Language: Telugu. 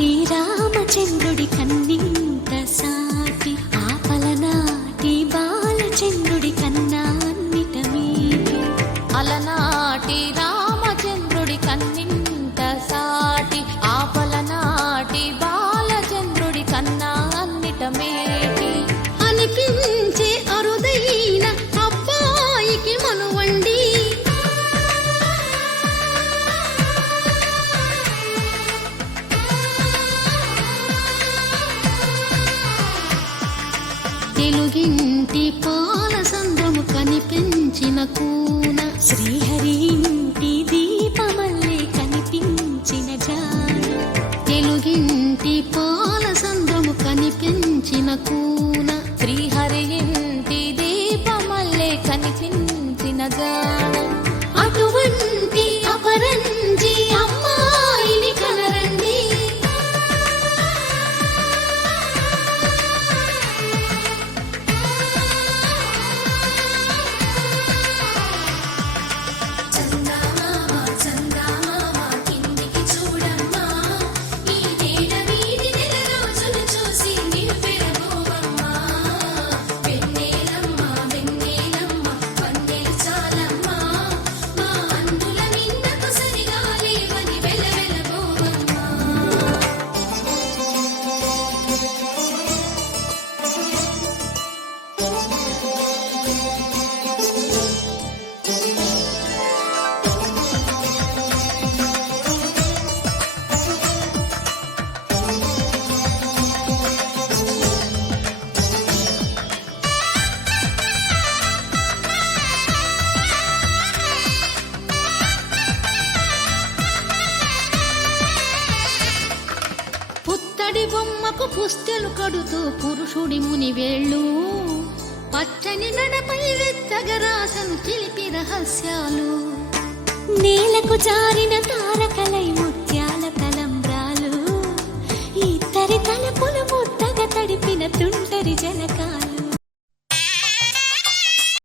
అలనాటి రామచంద్రుడి కన్నింత సాటి ఆపలనాటి బాలచంద్రుడి కన్నా అన్నిట మీటి. అలనాటి రామచంద్రుడి కన్నింత సాటి ఆపలనాటి బాలచంద్రుడి కన్నా అన్నిట మేటి. అనిపించే అరుదైన అబ్బాయికి మనువండి తెలుగింటి పాలసంద్రము కనిపించిన కూన శ్రీహరి ఇంటి దీపమల్లే కనిపించిన జాన. తెలుగింటి పాలసంద్రము కనిపించిన కూన శ్రీహరి ఇంటి దీపమల్లే కనిపించిన జాన. అటువంటి అపరంజి అమ్మాయిని కనరండి. పుత్తడి బొమ్మకు పుస్తెలు కడుతూ పురుషుడి ముని వేళ్ళు పచ్చని నడపై వెచ్చగరాసను చిలిపి రహస్యాలు. నేలకు జారిన